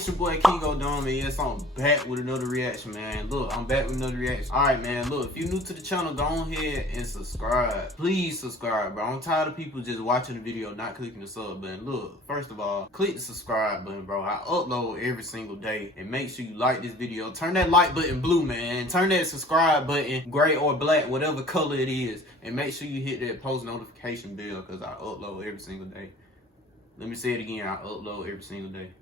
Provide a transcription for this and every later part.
it's your boy KeeGoDumb, and yes, I'm back with another reaction, man. Look, I'm back with another reaction. Alright, man, look, if you're new to the channel, go ahead and subscribe. Please subscribe, bro. I'm tired of people just watching the video, not clicking the sub button. Look, first of all, click the subscribe button, bro. I upload every single day, and make sure you like this video. Turn that like button blue, man. Turn that subscribe button gray or black, whatever color it is, and make sure you hit that post notification bell, because I upload every single day. Let me say it again, I upload every single day.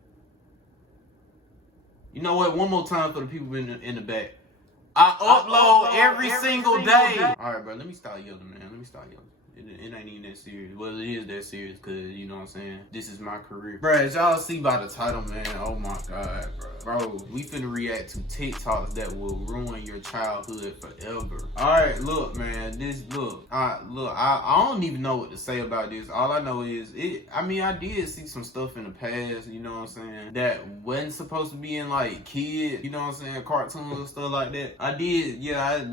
You know what? One more time for the people in the back. I upload every single day. Alright, bro, let me start yelling, man. Let me start yelling. It ain't even that serious. Well, it is that serious, because, you know what I'm saying? This is my career. Bro, as y'all see by the title, man, oh my God, bro. Bro, we finna react to Tik Toks that will ruin your childhood forever. Alright, look, man, I don't even know what to say about this. All I know is, I did see some stuff in the past, you know what I'm saying, that wasn't supposed to be in, like, kids, you know what I'm saying, cartoons and stuff like that. I did,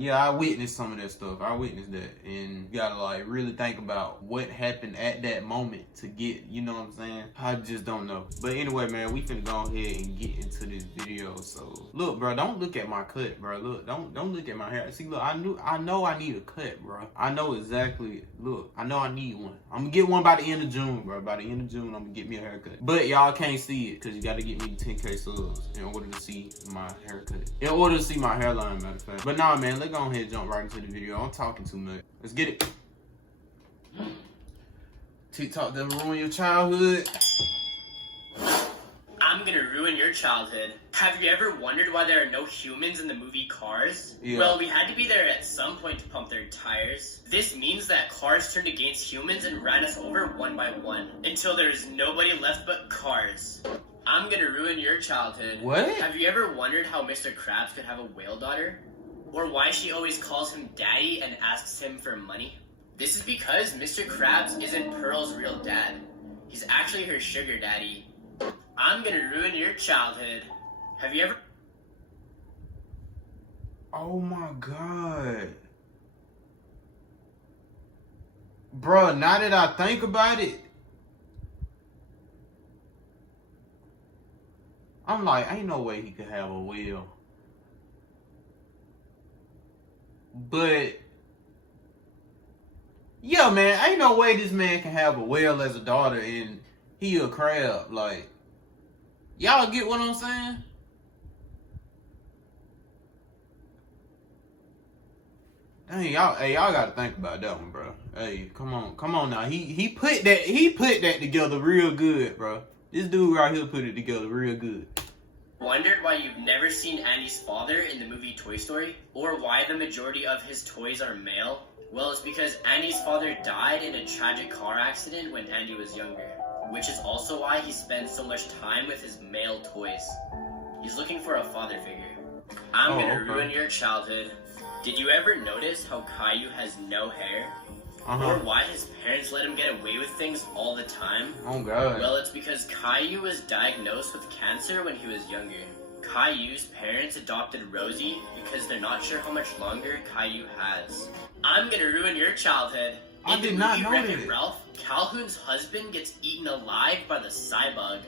I witnessed some of that stuff. I witnessed that, and you gotta, like, really think about what happened at that moment to get, you know what I'm saying? I just don't know. But anyway, man, we finna go ahead and get into this video. So look, bro, don't look at my cut, bro. Look, don't look at my hair. See, look, I know I need a cut, bro. I know exactly. Look, I know I need one. I'm gonna get one by the end of June, bro. By the end of June, I'm gonna get me a haircut. But y'all can't see it, because you gotta get me 10K subs in order to see my haircut. In order to see my hairline, matter of fact. But nah, man, let's go ahead and jump right into the video. I'm talking too much. Let's get it. TikTok that ruin your childhood. I'm gonna ruin your childhood. Have you ever wondered why there are no humans in the movie Cars? Yeah. Well, we had to be there at some point to pump their tires. This means that cars turned against humans and ran us over one by one, until there's nobody left but cars. I'm gonna ruin your childhood. What? Have you ever wondered how Mr. Krabs could have a whale daughter? Or why she always calls him daddy and asks him for money? This is because Mr. Krabs isn't Pearl's real dad. He's actually her sugar daddy. I'm gonna ruin your childhood. Have you ever... Oh my God. Bruh, now that I think about it, I'm like, ain't no way he could have a whale. But yeah, man, ain't no way this man can have a whale as a daughter and he a crab. Like, y'all get what I'm saying? Dang, y'all gotta think about that one, bro. Hey, come on now. He put that together real good, bro. This dude right here put it together real good. Wondered why you've never seen Andy's father in the movie Toy Story? Or why the majority of his toys are male? Well, it's because Andy's father died in a tragic car accident when Andy was younger, which is also why he spends so much time with his male toys. He's looking for a father figure. I'm gonna ruin your childhood. Did you ever notice how Caillou has no hair? Or why his parents let him get away with things all the time? Oh God. Well, it's because Caillou was diagnosed with cancer when he was younger. Caillou's parents adopted Rosie because they're not sure how much longer Caillou has. I'm gonna ruin your childhood. I did not know Wreck-It that. Ralph, Calhoun's husband gets eaten alive by the cybug.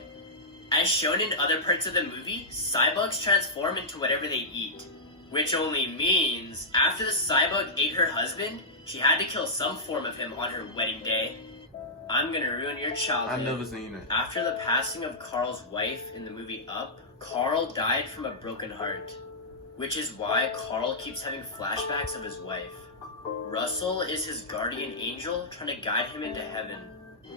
As shown in other parts of the movie, cybugs transform into whatever they eat. Which only means, after the cybug ate her husband, she had to kill some form of him on her wedding day. I'm gonna ruin your childhood. I've never seen it. After the passing of Carl's wife in the movie Up, Carl died from a broken heart. Which is why Carl keeps having flashbacks of his wife. Russell is his guardian angel trying to guide him into heaven.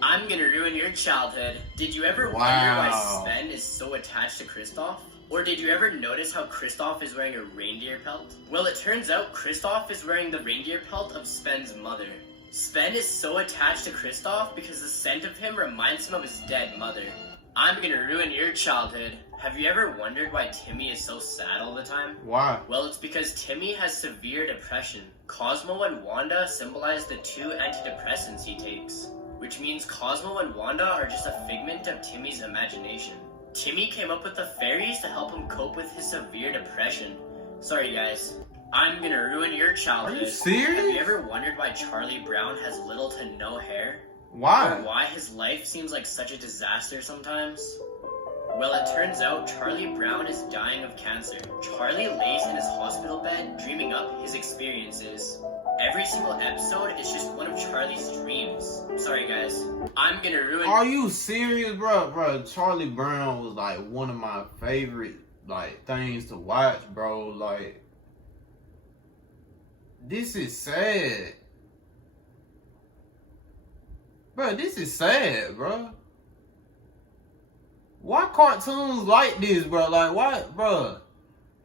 I'm gonna ruin your childhood. Did you ever wonder why Sven is so attached to Kristoff? Or did you ever notice how Kristoff is wearing a reindeer pelt? Well, it turns out Kristoff is wearing the reindeer pelt of Sven's mother. Sven is so attached to Kristoff because the scent of him reminds him of his dead mother. I'm gonna ruin your childhood. Have you ever wondered why Timmy is so sad all the time? Why? Well, it's because Timmy has severe depression. Cosmo and Wanda symbolize the two antidepressants he takes, which means Cosmo and Wanda are just a figment of Timmy's imagination. Timmy came up with the fairies to help him cope with his severe depression. Sorry guys, I'm gonna ruin your childhood. Are you serious? Have you ever wondered why Charlie Brown has little to no hair? Why? Or why his life seems like such a disaster sometimes? Well, it turns out Charlie Brown is dying of cancer. Charlie lays in his hospital bed, dreaming up his experiences. Every single episode is just one of Charlie's dreams. Sorry, guys. I'm gonna ruin. Are you serious, bro? Bro, Charlie Brown was like one of my favorite things to watch, bro. Like, this is sad, bro. This is sad, bro. Why cartoons like this, bro? Like, why, bro?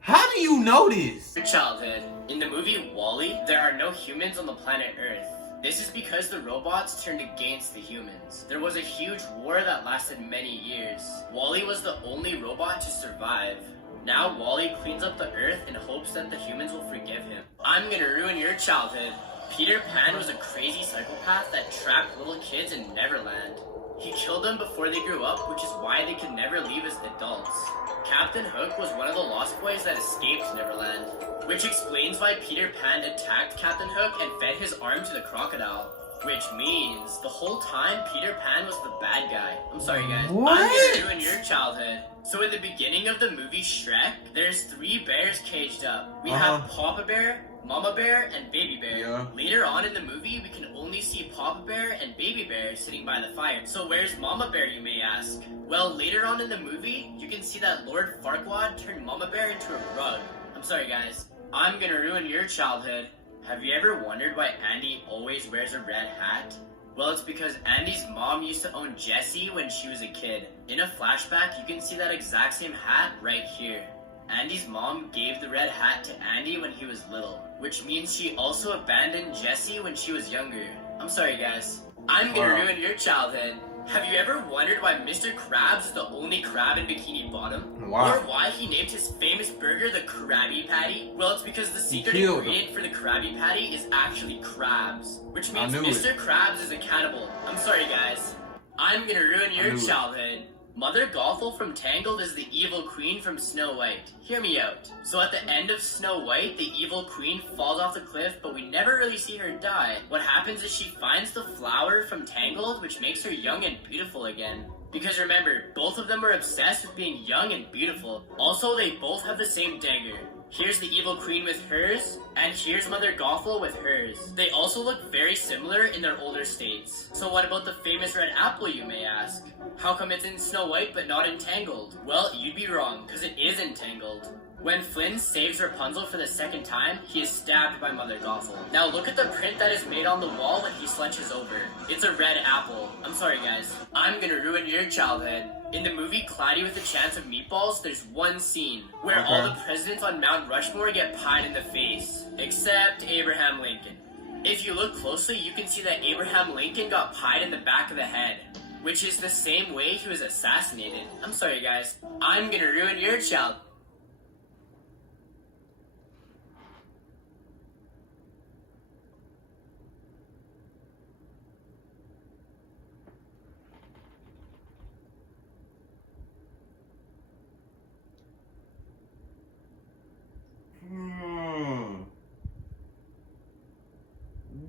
How do you know this? Your childhood. In the movie WALL-E, there are no humans on the planet Earth. This is because the robots turned against the humans. There was a huge war that lasted many years. WALL-E was the only robot to survive. Now WALL-E cleans up the Earth in hopes that the humans will forgive him. I'm gonna ruin your childhood. Peter Pan was a crazy psychopath that trapped little kids in Neverland. He killed them before they grew up, which is why they could never leave as adults. Captain Hook was one of the Lost Boys that escaped Neverland, which explains why Peter Pan attacked Captain Hook and fed his arm to the crocodile. Which means the whole time Peter Pan was the bad guy. I'm sorry, guys. What? I'm gonna ruin your childhood. So in the beginning of the movie Shrek, there's 3 bears caged up. We have Papa Bear, Mama Bear, and Baby Bear. Yeah. Later on in the movie, we can only see Papa Bear and Baby Bear sitting by the fire. So where's Mama Bear, you may ask? Well, later on in the movie, you can see that Lord Farquaad turned Mama Bear into a rug. I'm sorry, guys. I'm gonna ruin your childhood. Have you ever wondered why Andy always wears a red hat? Well, it's because Andy's mom used to own Jessie when she was a kid. In a flashback, you can see that exact same hat right here. Andy's mom gave the red hat to Andy when he was little, which means she also abandoned Jessie when she was younger. I'm sorry, guys. I'm gonna ruin your childhood. Have you ever wondered why Mr. Krabs is the only crab in Bikini Bottom? Wow. Or why he named his famous burger the Krabby Patty? Well, it's because the secret killed ingredient for the Krabby Patty is actually crabs. Which means knew Mr. Krabs is a cannibal. I'm sorry, guys. I'm gonna ruin your childhood. Mother Gothel from Tangled is the evil queen from Snow White. Hear me out. So at the end of Snow White, the evil queen falls off the cliff, but we never really see her die. What happens is she finds the flower from Tangled, which makes her young and beautiful again. Because remember, both of them are obsessed with being young and beautiful. Also, they both have the same dagger. Here's the evil queen with hers, and here's Mother Gothel with hers. They also look very similar in their older states. So what about the famous red apple, you may ask? How come it's in Snow White but not in Tangled? Well, you'd be wrong, because it is in Tangled. When Flynn saves Rapunzel for the second time, he is stabbed by Mother Gothel. Now look at the print that is made on the wall when he slouches over. It's a red apple. I'm sorry, guys. I'm gonna ruin your childhood. In the movie Cloudy with a Chance of Meatballs, there's one scene where all the presidents on Mount Rushmore get pied in the face, except Abraham Lincoln. If you look closely, you can see that Abraham Lincoln got pied in the back of the head, which is the same way he was assassinated. I'm sorry, guys. I'm gonna ruin your child.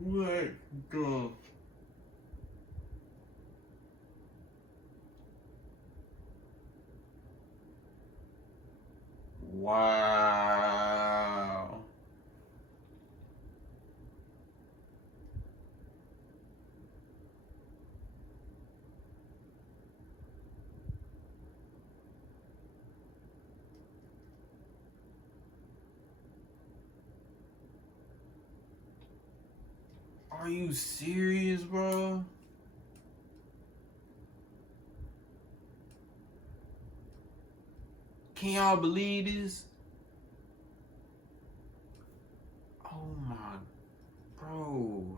What the? Wow. Are you serious, bro? Can y'all believe this? Oh my, bro.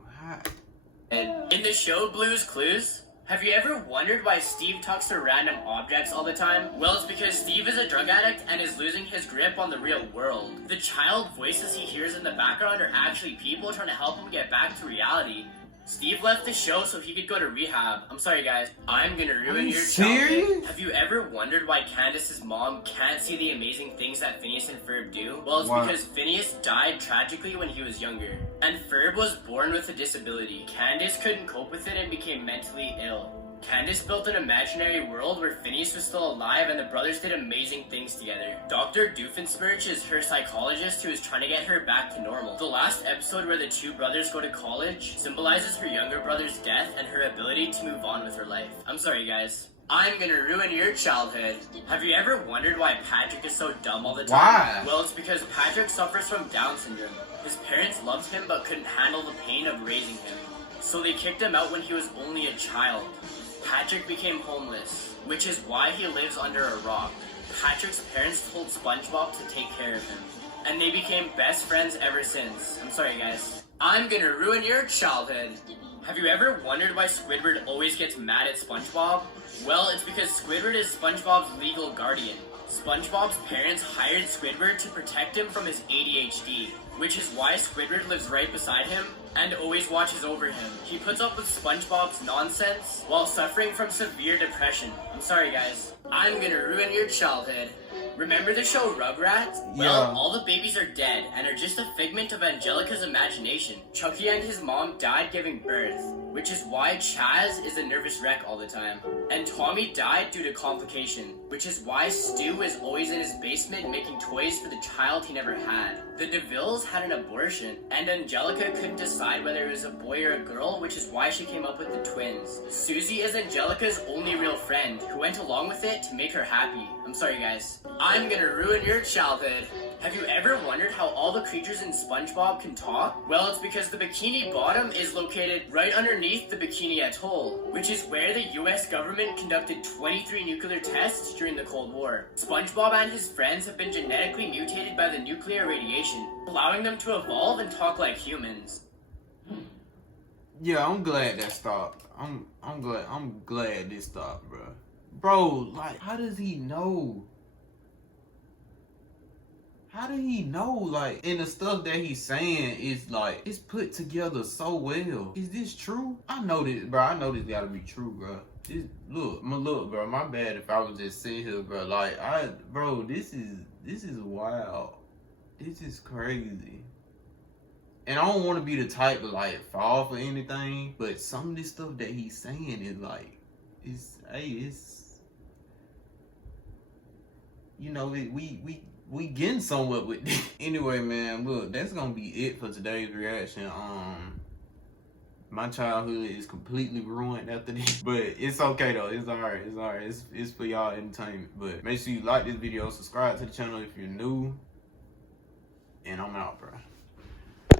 And in the show Blue's Clues, have you ever wondered why Steve talks to random objects all the time? Well, it's because Steve is a drug addict and is losing his grip on the real world. The child voices he hears in the background are actually people trying to help him get back to reality. Steve left the show so he could go to rehab. I'm sorry, guys. I'm gonna ruin your childhood. Have you ever wondered why Candace's mom can't see the amazing things that Phineas and Ferb do? Well, it's because Phineas died tragically when he was younger, and Ferb was born with a disability. Candace couldn't cope with it and became mentally ill. Candace built an imaginary world where Phineas was still alive and the brothers did amazing things together. Dr. Doofenshmirtz is her psychologist who is trying to get her back to normal. The last episode where the two brothers go to college symbolizes her younger brother's death and her ability to move on with her life. I'm sorry guys. I'm gonna ruin your childhood. Have you ever wondered why Patrick is so dumb all the time? Why? Well, it's because Patrick suffers from Down syndrome. His parents loved him but couldn't handle the pain of raising him. So they kicked him out when he was only a child. Patrick became homeless, which is why he lives under a rock. Patrick's parents told SpongeBob to take care of him, and they became best friends ever since. I'm sorry guys. I'm gonna ruin your childhood. Have you ever wondered why Squidward always gets mad at SpongeBob? Well, it's because Squidward is SpongeBob's legal guardian. SpongeBob's parents hired Squidward to protect him from his ADHD, which is why Squidward lives right beside him and always watches over him. He puts up with SpongeBob's nonsense while suffering from severe depression. I'm sorry guys. I'm gonna ruin your childhood. Remember the show Rugrats? Well, Yeah. all the babies are dead and are just a figment of Angelica's imagination. Chucky and his mom died giving birth, which is why Chaz is a nervous wreck all the time. And Tommy died due to complication, which is why Stu is always in his basement making toys for the child he never had. The DeVilles had an abortion, and Angelica couldn't decide whether it was a boy or a girl, which is why she came up with the twins. Susie is Angelica's only real friend, who went along with it to make her happy. I'm sorry guys. I'm gonna ruin your childhood. Have you ever wondered how all the creatures in SpongeBob can talk? Well, it's because the Bikini Bottom is located right underneath the Bikini Atoll, which is where the US government conducted 23 nuclear tests during the Cold War. SpongeBob and his friends have been genetically mutated by the nuclear radiation, allowing them to evolve and talk like humans. Yeah, I'm glad that stopped. I'm glad this stopped, bro. Bro, like, how does he know? How did he know? Like, and the stuff that he's saying is like, it's put together so well. Is this true? I know this, bro. I know this gotta be true, bro. Look, bro. My bad if I was just sitting here, bro. Like, bro, this is wild. This is crazy. And I don't want to be the type to like fall for anything, but some of this stuff that he's saying is like, you know, we getting somewhere with this. Anyway, man, look, that's gonna be it for today's reaction. My childhood is completely ruined after this, but it's okay though. It's alright. It's for y'all entertainment. But make sure you like this video, subscribe to the channel if you're new, and I'm out, bro.